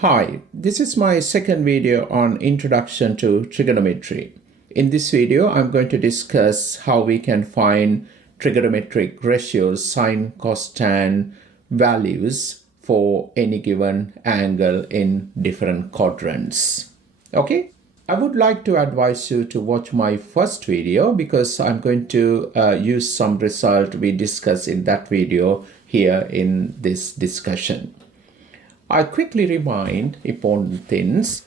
Hi, this is my second video on Introduction to Trigonometry. In this video, I'm going to discuss how we can find trigonometric ratios, sine, cos, tan values for any given angle in different quadrants. Okay, I would like to advise you to watch my first video because I'm going to use some result we discussed in that video here in this discussion. I quickly remind important things.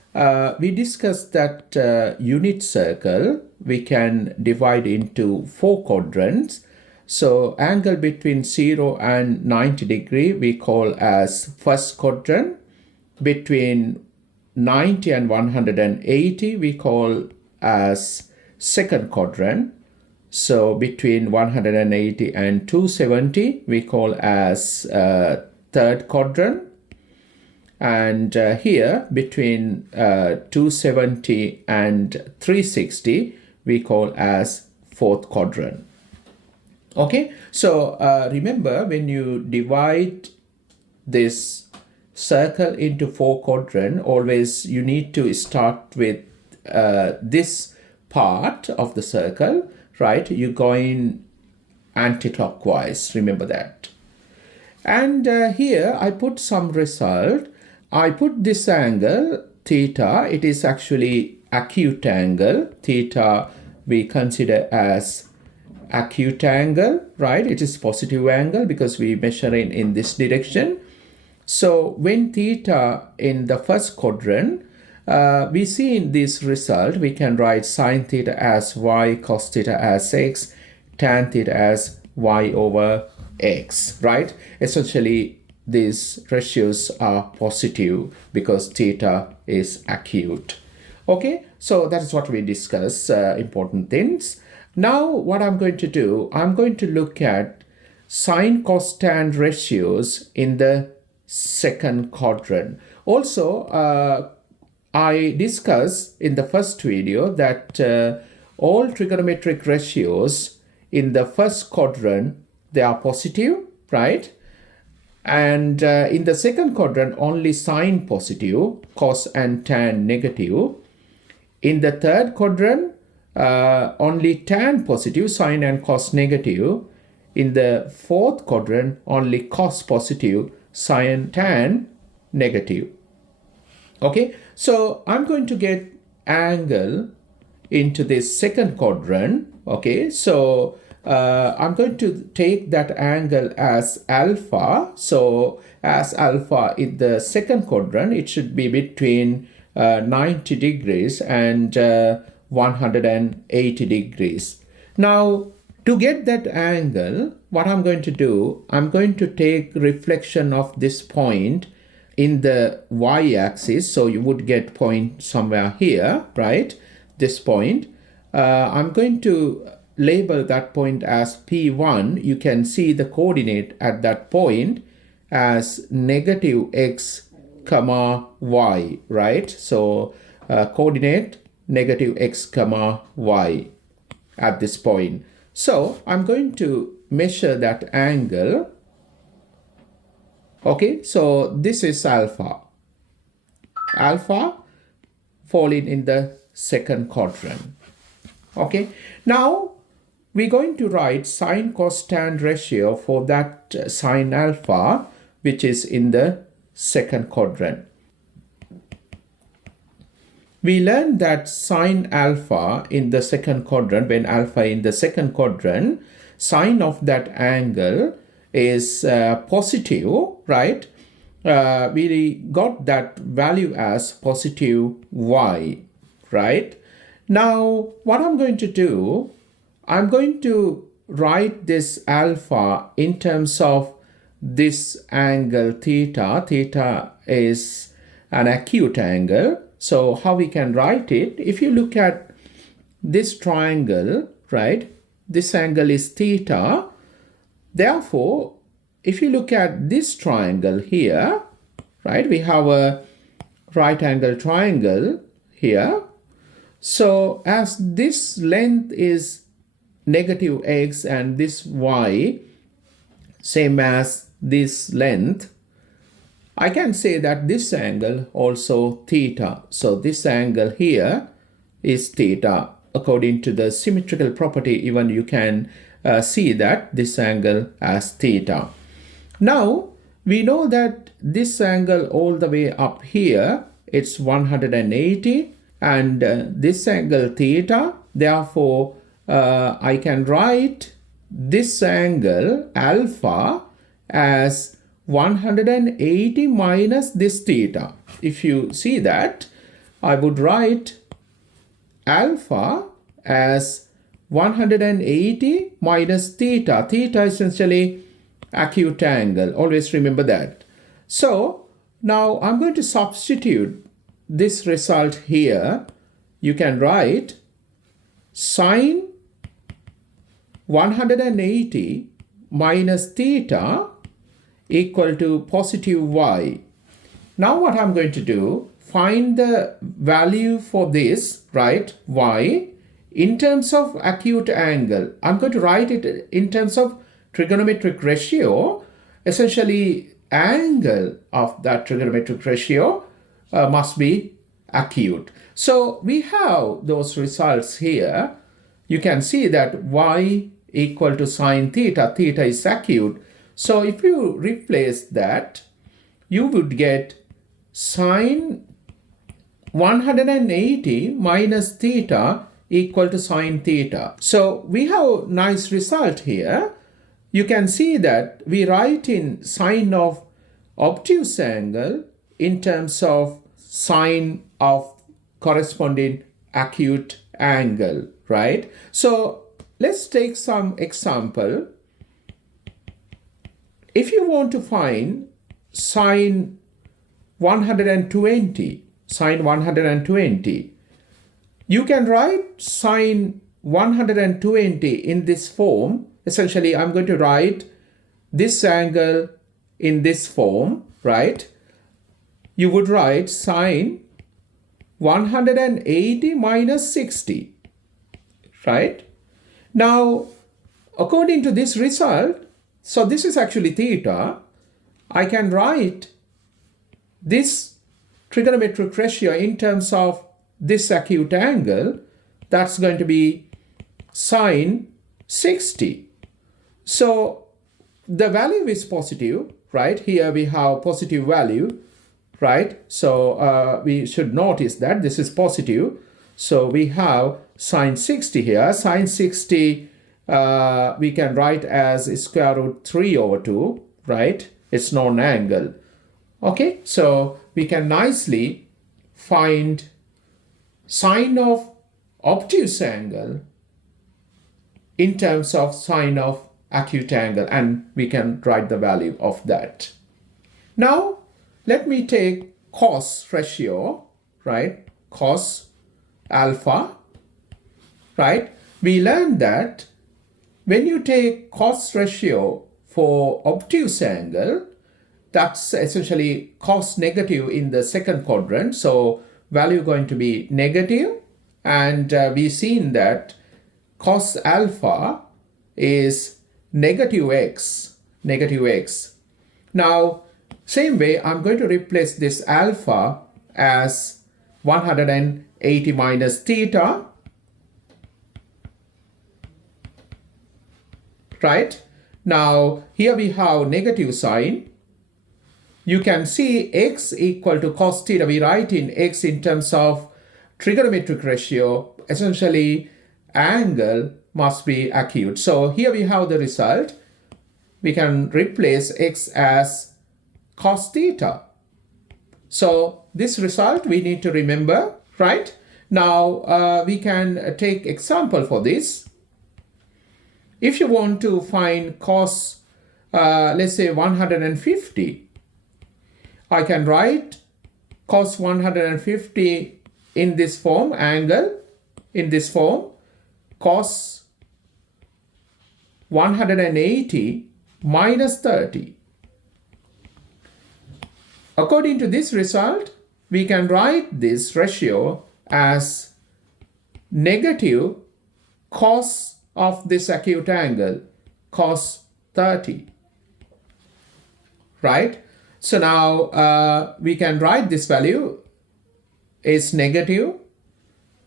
We discussed that unit circle we can divide into 4 quadrants. So angle between 0 and 90 degree we call as first quadrant. Between 90 and 180 we call as second quadrant. So between 180 and 270 we call as third quadrant. And here between 270 and 360 we call as fourth quadrant. Okay, so remember when you divide this circle into 4 quadrants, always you need to start with this part of the circle, right? You're going anti-clockwise, remember that. And here I put some result. I put this angle theta, it is actually acute angle. Theta we consider as acute angle, right? It is positive angle because we measure in this direction. So when theta in the first quadrant, we see in this result, we can write sine theta as y, cos theta as x, tan theta as y over x, right? Essentially, these ratios are positive because theta is acute. Okay, so that is what we discuss, important things. Now what I'm going to do, I'm going to look at sine, cos, tan ratios in the second quadrant. Also, I discussed in the first video that all trigonometric ratios in the first quadrant, they are positive, right? And in the second quadrant, only sine positive, cos and tan negative. In the third quadrant, only tan positive, sine and cos negative. In the fourth quadrant, only cos positive, sine, tan negative. Okay, so I'm going to get angle into this second quadrant. Okay, so I'm going to take that angle as alpha. So as alpha in the second quadrant, it should be between 90 degrees and 180 degrees. Now, to get that angle, what I'm going to do, I'm going to take reflection of this point in the y-axis. So you would get point somewhere here, right? This point. I'm going to label that point as P1. You can see the coordinate at that point as negative x comma y, right? So coordinate negative x comma y at this point. So I'm going to measure that angle. Okay, so this is alpha. Alpha falling in the second quadrant. Okay, now we're going to write sine, cos, tan ratio for that sine alpha, which is in the second quadrant. We learned that sine alpha in the second quadrant, when alpha in the second quadrant, sine of that angle is positive, right? We got that value as positive y, right? Now, what I'm going to do, I'm going to write this alpha in terms of this angle theta. Theta is an acute angle. So how we can write it? If you look at this triangle, right? This angle is theta. Therefore, if you look at this triangle here, right? We have a right angle triangle here. So as this length is negative x and this y same as this length, I can say that this angle also theta. So this angle here is theta. According to the symmetrical property, even you can see that this angle as theta. Now, we know that this angle all the way up here, it's 180, and this angle theta. Therefore, I can write this angle alpha as 180 minus this theta. If you see that, I would write alpha as 180 minus theta. Theta is essentially acute angle. Always remember that. So now I'm going to substitute this result here. You can write sine 180 minus theta equal to positive y. Now what I'm going to do, find the value for this, right, y, in terms of acute angle. I'm going to write it in terms of trigonometric ratio. Essentially, angle of that trigonometric ratio must be acute. So we have those results here. You can see that y equal to sine theta. Theta is acute. So if you replace that, you would get sine 180 minus theta equal to sine theta. So we have a nice result here. You can see that we write in sine of obtuse angle in terms of sine of corresponding acute angle, right? So let's take some example. If you want to find sine 120, you can write sine 120 in this form. Essentially, I'm going to write this angle in this form, right? You would write sine 180 minus 60, right? Now, according to this result, so this is actually theta. I can write this trigonometric ratio in terms of this acute angle. That's going to be sine 60. So the value is positive, right? Here we have positive value, right? So we should notice that this is positive. So we have sine 60 here. Sine 60 we can write as square root 3 over 2, right? It's known angle. Okay, so we can nicely find sine of obtuse angle in terms of sine of acute angle, and we can write the value of that. Now, let me take cos ratio, right? Cos alpha, right? We learned that when you take cos ratio for obtuse angle, that's essentially cos negative in the second quadrant. So value going to be negative. And we've seen that cos alpha is negative x. Now, same way, I'm going to replace this alpha as 180 minus theta, right? Now, here we have negative sign. You can see x equal to cos theta. We write in x in terms of trigonometric ratio. Essentially, angle must be acute. So here we have the result. We can replace x as cos theta. So this result we need to remember, right? Now we can take example for this. If you want to find cos, let's say 150, I can write cos 150 in this form, angle in this form, cos 180 minus 30. According to this result, we can write this ratio as negative cos of this acute angle, cos 30, right? So now we can write this value is negative.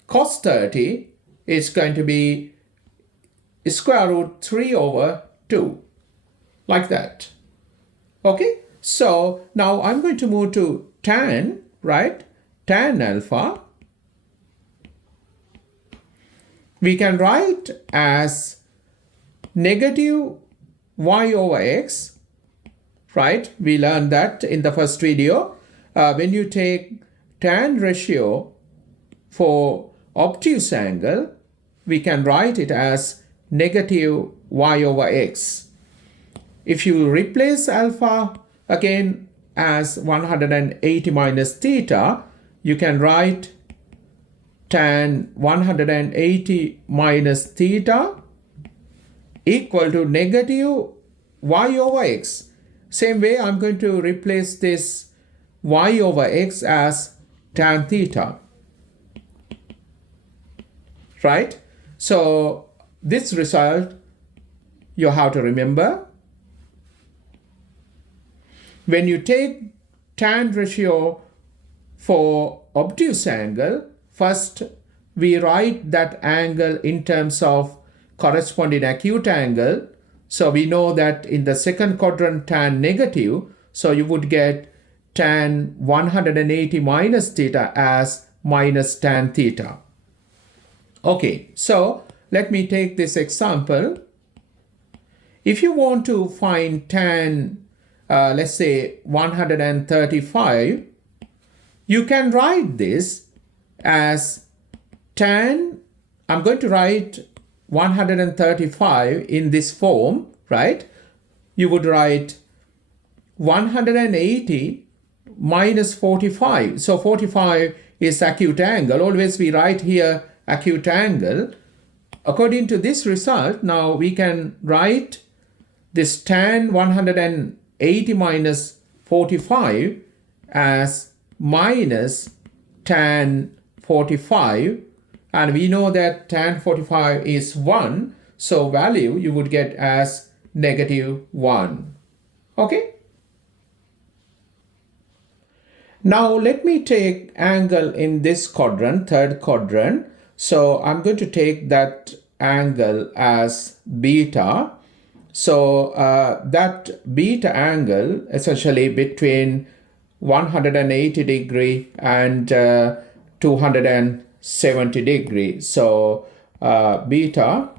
Cos 30 is going to be square root 3 over 2, like that. Okay, so now I'm going to move to tan, right? Tan alpha. We can write as negative y over x, right? We learned that in the first video. When you take tan ratio for obtuse angle, we can write it as negative y over x. If you replace alpha again as 180 minus theta, you can write tan 180 minus theta equal to negative y over x. Same way, I'm going to replace this y over x as tan theta. Right? So this result you have to remember. When you take tan ratio for obtuse angle, first we write that angle in terms of corresponding acute angle. So we know that in the second quadrant tan negative, so you would get tan 180 minus theta as minus tan theta. Okay, so let me take this example. If you want to find tan, let's say 135, you can write this as tan, I'm going to write 135 in this form, right? You would write 180 minus 45. So 45 is acute angle. Always we write here acute angle. According to this result, now we can write this tan 180 minus 45 as minus tan 45, and we know that tan 45 is 1, so value you would get as negative 1. Okay? Now let me take angle in this quadrant, third quadrant. So I'm going to take that angle as beta. So that beta angle essentially between 180 degree and 270 degree. So beta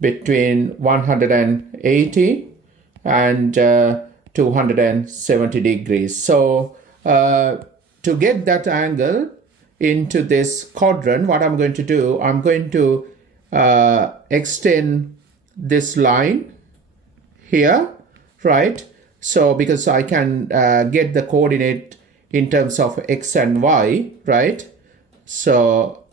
between 180 and 270 degrees. So to get that angle into this quadrant, what I'm going to do, I'm going to extend this line here, right? So because I can get the coordinate in terms of x and y, right? So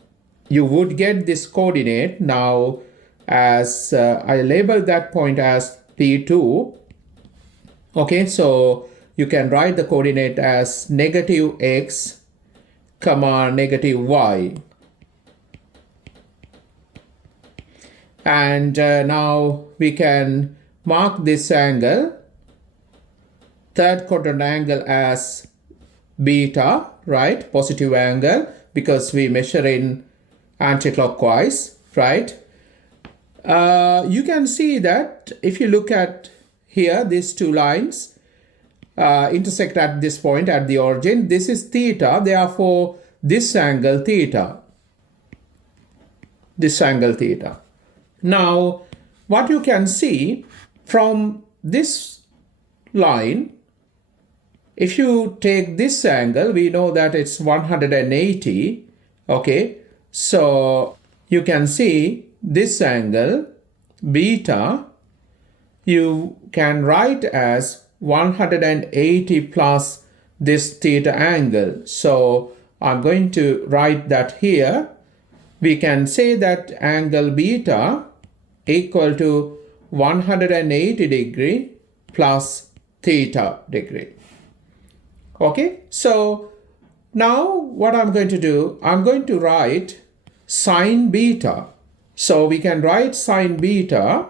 you would get this coordinate now as I label that point as P2. Okay, so you can write the coordinate as negative x comma negative y. And now we can mark this angle, third quadrant angle, as beta, right? Positive angle, because we measure in anti-clockwise, right? You can see that if you look at here, these two lines intersect at this point at the origin. This is theta, therefore this angle theta. This angle theta. Now, what you can see from this line, if you take this angle, we know that it's 180. Okay, so you can see this angle beta, you can write as 180 plus this theta angle. So I'm going to write that here. We can say that angle beta equal to 180 degree plus theta degree. Okay, so now what I'm going to do, I'm going to write sine beta. So we can write sine beta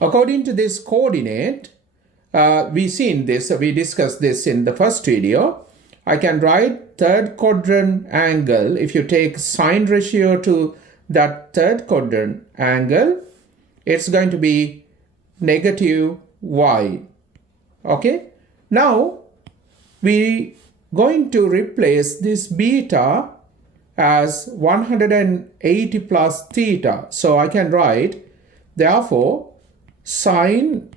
according to this coordinate. we discussed this in the first video. I can write third quadrant angle. If you take sine ratio to that third quadrant angle, it's going to be negative y. Okay, now we going to replace this beta as 180 plus theta. So I can write, therefore, sine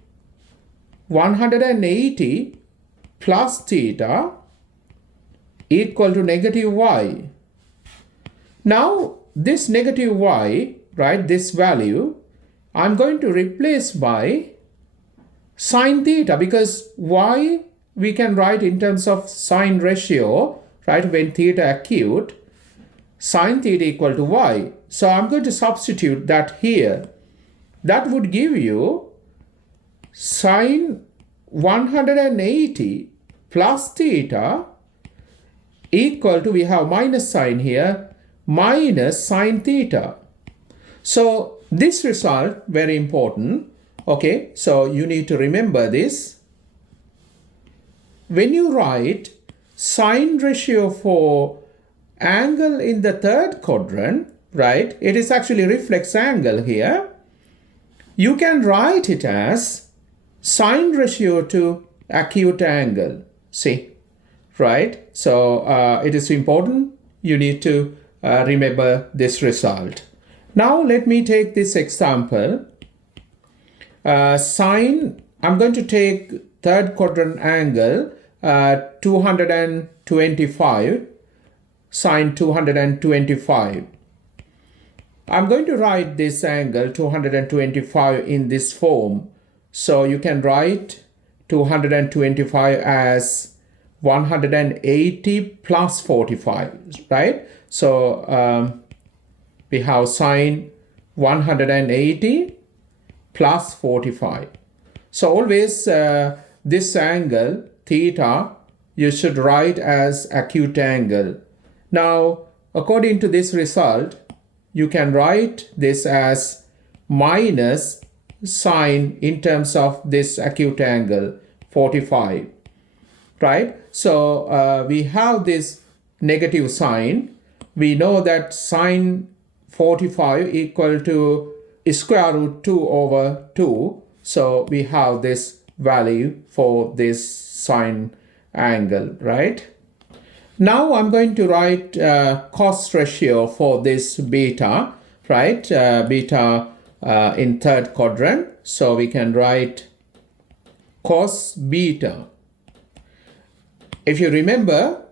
180 plus theta equal to negative y. Now this negative y, right, this value, I'm going to replace by sine theta, because y we can write in terms of sine ratio, right, when theta acute, sine theta equal to y. So I'm going to substitute that here. That would give you sine 180 plus theta equal to, we have minus sign here, minus sine theta. So this result, very important. Okay, so you need to remember this. When you write sine ratio for angle in the third quadrant, right, it is actually reflex angle here. You can write it as sine ratio to acute angle. See, right? So it is important. You need to remember this result. Now let me take this example. Sine, I'm going to take third quadrant angle 225, sine 225. I'm going to write this angle 225 in this form. So you can write 225 as 180 plus 45, right? So we have sine 180 plus 45. So always this angle theta you should write as acute angle. Now according to this result, you can write this as minus sine in terms of this acute angle 45, right? So we have this negative sign. We know that sine 45 equal to square root 2 over 2. So we have this value for this sine angle, right? Now I'm going to write cost ratio for this beta, right? Beta in third quadrant. So we can write cos beta. If you remember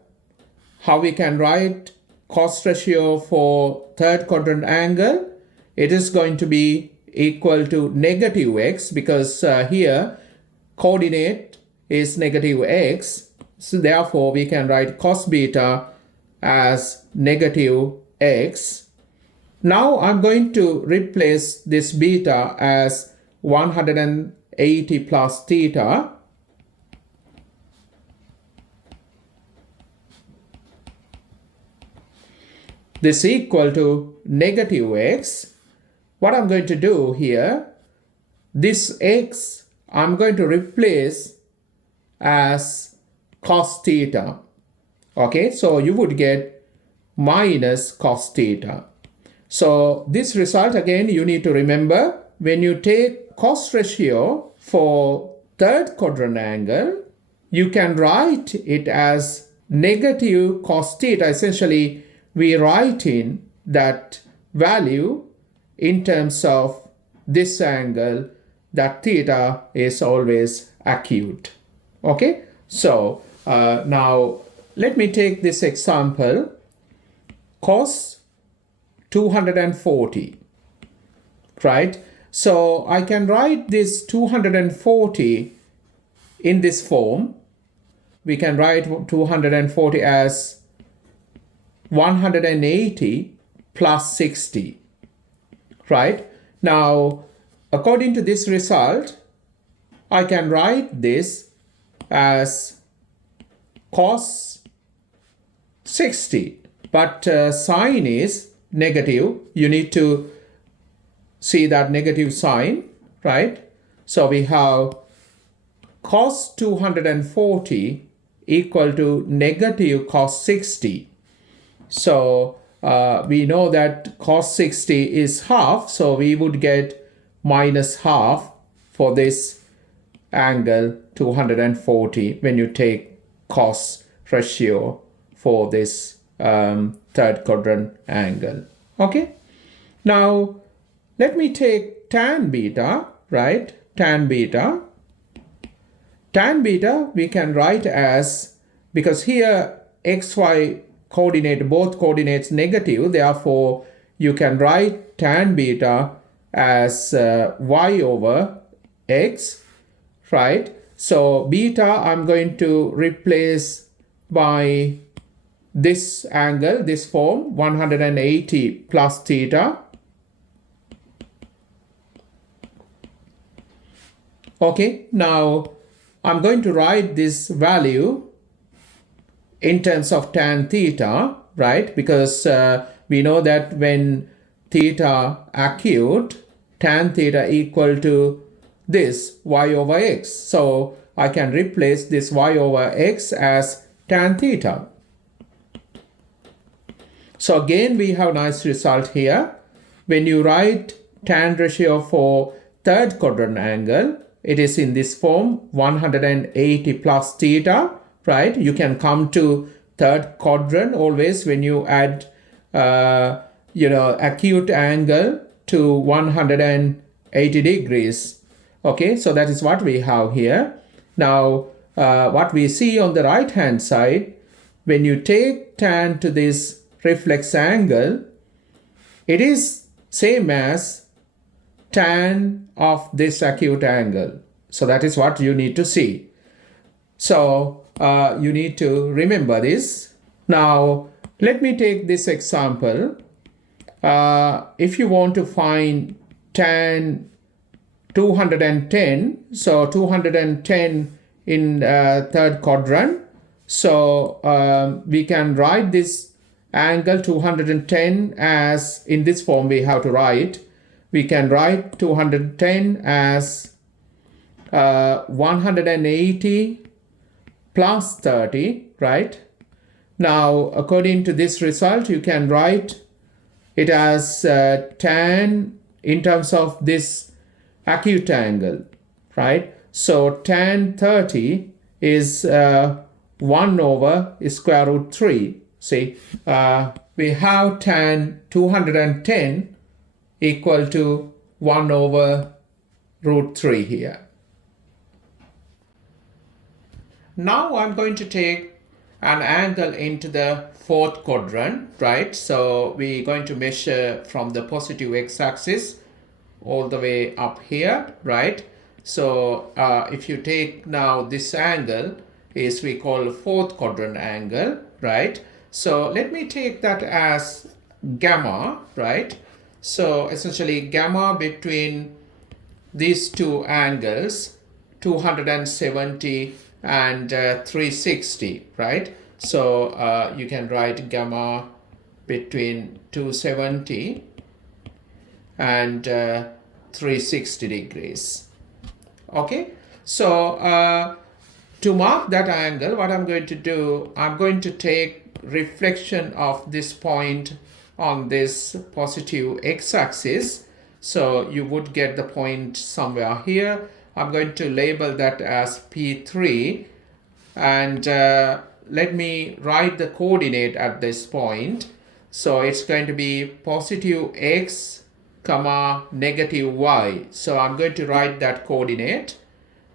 how we can write cost ratio for third quadrant angle, it is going to be equal to negative x, because here coordinate is negative x. So therefore we can write cos beta as negative x. Now I'm going to replace this beta as 180 plus theta. This equal to negative x. What I'm going to do here, this x I'm going to replace as cos theta. Okay, so you would get minus cos theta. So this result, again, you need to remember, when you take cost ratio for third quadrant angle, you can write it as negative cos theta. Essentially, we write in that value in terms of this angle, that theta is always acute. Okay, so now let me take this example, cos 240, right? So I can write this 240 in this form. We can write 240 as 180 plus 60, right? Now, according to this result, I can write this as cos 60, but sign is negative. You need to see that negative sign, right? So we have cos 240 equal to negative cos 60. So we know that cos 60 is half, so we would get minus half for this angle 240 when you take cos ratio for this third quadrant angle. Okay, now let me take tan beta, right? Tan beta we can write as, because here xy coordinate, both coordinates negative, therefore you can write tan beta as y over x, right? So beta I'm going to replace by this angle, this form, 180 plus theta. Okay, now I'm going to write this value in terms of tan theta, right? Because we know that when theta acute, tan theta equal to this y over x. So I can replace this y over x as tan theta. So again, we have a nice result here. When you write tan ratio for third quadrant angle, it is in this form, 180 plus theta, right? You can come to third quadrant always when you add, acute angle to 180 degrees. Okay, so that is what we have here. Now, what we see on the right hand side, when you take tan to this reflex angle, it is same as tan of this acute angle. So that is what you need to see. So you need to remember this. Now let me take this example. If you want to find tan 210, so 210 in third quadrant, so we can write this angle 210 as, in this form we have to write, we can write 210 as 180 plus 30, right? Now, according to this result, you can write it as tan in terms of this acute angle, right? So tan 30 is 1 over square root 3. See, we have tan 210 equal to 1 over root 3 here. Now I'm going to take an angle into the fourth quadrant, right? So we're going to measure from the positive x-axis all the way up here, right? So if you take now this angle is we call fourth quadrant angle, right? So let me take that as gamma, right? So essentially gamma between these two angles, 270 and 360, right? So you can write gamma between 270 and 360 degrees. Okay, so to mark that angle, what I'm going to do, I'm going to take reflection of this point on this positive x-axis. So you would get the point somewhere here. I'm going to label that as P3, and let me write the coordinate at this point. So it's going to be positive x comma negative y. So I'm going to write that coordinate.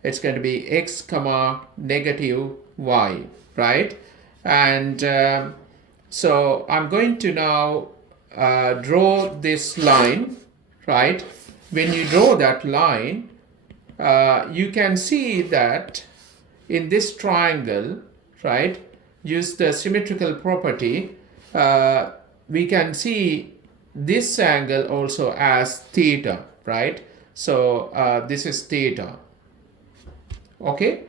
It's going to be x comma negative y, right? And so I'm going to now draw this line, right? When you draw that line, you can see that in this triangle, right, use the symmetrical property, we can see this angle also as theta, right? So this is theta. Okay,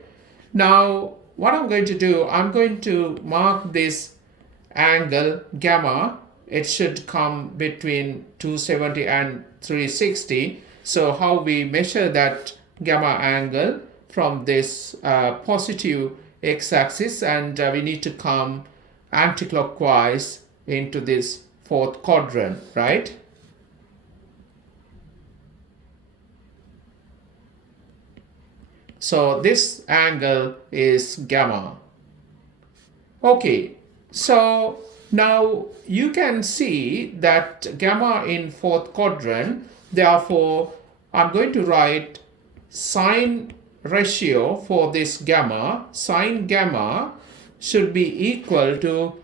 now what I'm going to do, I'm going to mark this angle gamma. It should come between 270 and 360. So how we measure that gamma angle? from this positive x-axis, and we need to come anti-clockwise into this fourth quadrant, right? So this angle is gamma. Okay, so now you can see that gamma in fourth quadrant, therefore I'm going to write sine ratio for this gamma. Sine gamma should be equal to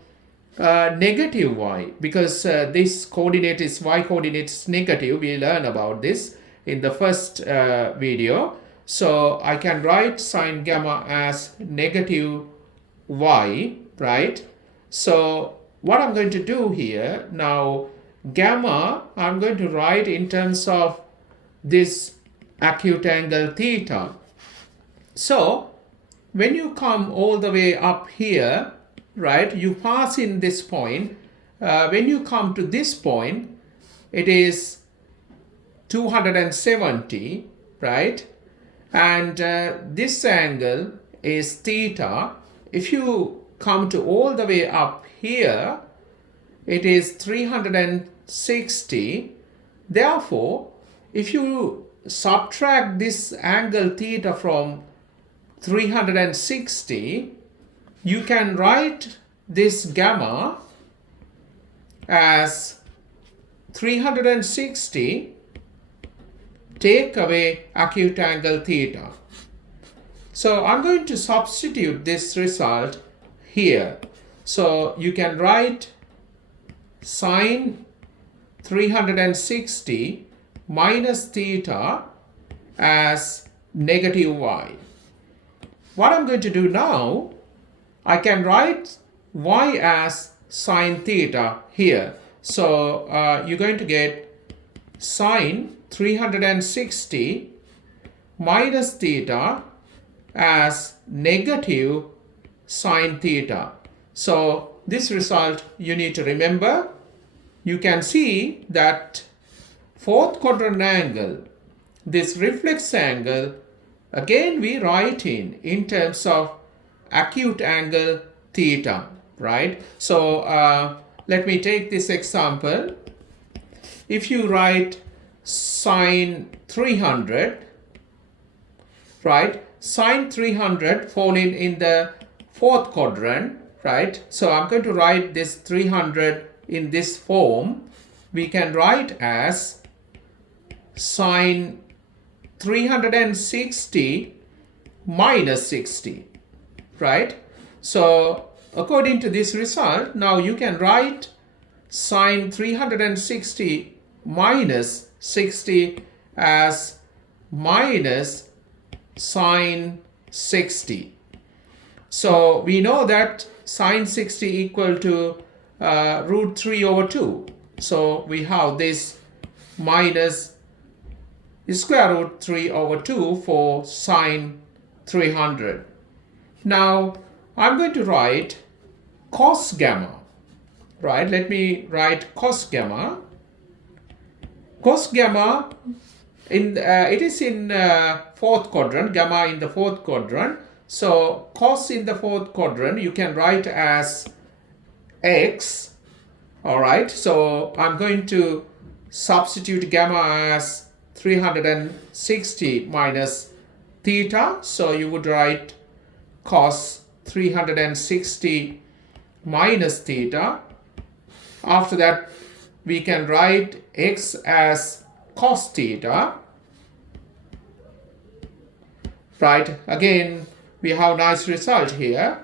negative y, because this coordinate is y coordinate is negative. We learn about this in the first video. So I can write sine gamma as negative y, right? So what I'm going to do here now, gamma I'm going to write in terms of this acute angle theta. So when you come all the way up here, right, you pass in this point. When you come to this point, it is 270, right? And this angle is theta. If you come to all the way up here, it is 360. Therefore, if you subtract this angle theta from 360, you can write this gamma as 360 take away acute angle theta. So I'm going to substitute this result here. So you can write sine 360 minus theta as negative y. What I'm going to do now, I can write y as sine theta here. So you're going to get sine 360 minus theta as negative sine theta. So this result you need to remember. You can see that fourth quadrant angle, this reflex angle, again we write in terms of acute angle theta, right? So let me take this example. If you write sine 300, right? Sine 300 falling in the fourth quadrant, right? So I'm going to write this 300 in this form. We can write as sine 360 minus 60, right? So according to this result, now you can write sine 360 minus 60 as minus sine 60. So we know that sine 60 equal to root 3 over 2. So we have this minus square root 3 over 2 for sine 300. Now I'm going to write cos gamma, right? Let me write cos gamma. Cos gamma, it is in fourth quadrant, gamma in the fourth quadrant. So cos in the fourth quadrant you can write as x. All right, so I'm going to substitute gamma as 360 minus theta. So you would write cos 360 minus theta. After that, we can write x as cos theta. Right, again, we have a nice result here.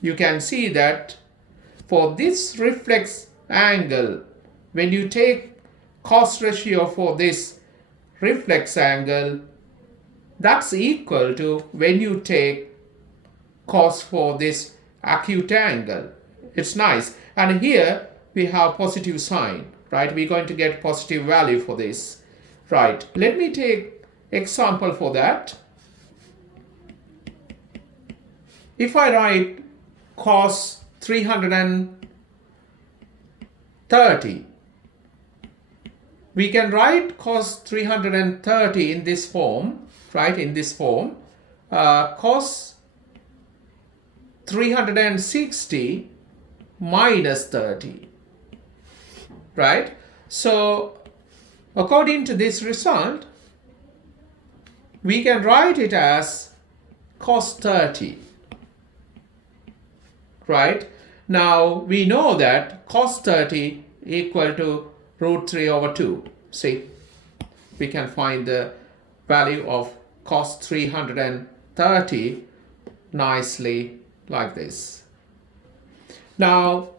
You can see that for this reflex angle, when you take cos ratio for this reflex angle, that's equal to when you take cos for this acute angle. It's nice. And here we have positive sign, right? We're going to get positive value for this. Right, let me take example for that. If I write cos 330, we can write cos 330 in this form, right? In this form, cos 360 minus 30, right? So according to this result, we can write it as cos 30, right? Now we know that cos 30 equal to root 3 over 2. See, we can find the value of cos 330 nicely like this. Now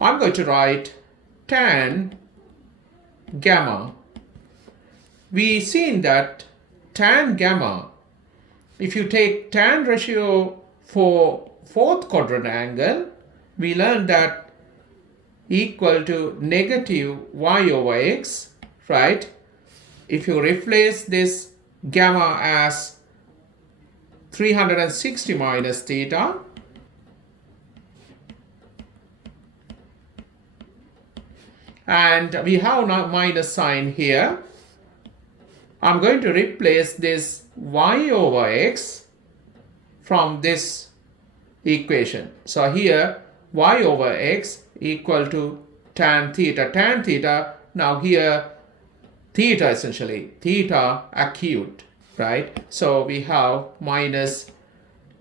I'm going to write tan gamma. We've seen that tan gamma, if you take tan ratio for fourth quadrant angle, we learned that equal to negative y over x, right? If you replace this gamma as 360 minus theta, and we have now minus sign here, I'm going to replace this y over x from this equation. So here y over x equal to tan theta. Tan theta, now here theta essentially, theta acute, right? So we have minus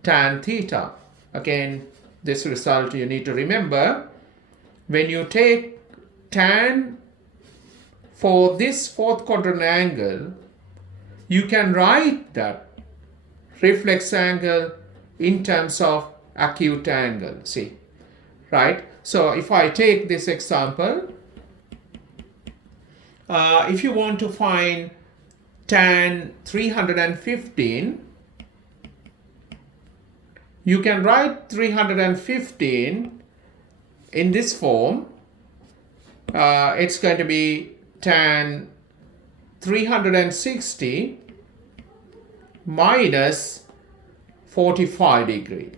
tan theta. Again, this result you need to remember. When you take tan for this fourth quadrant angle, you can write that reflex angle in terms of acute angle, see, right? So if I take this example, if you want to find tan 315, you can write 315 in this form. It's going to be tan 360 minus 45 degree.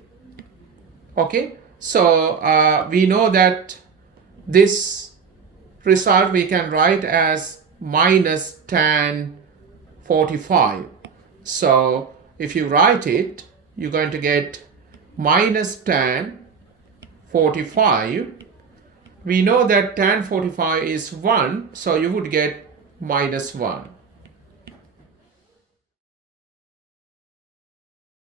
Okay, so we know that this result we can write as minus tan 45. So if you write it, you're going to get minus tan 45. We know that tan 45 is 1, so you would get minus 1.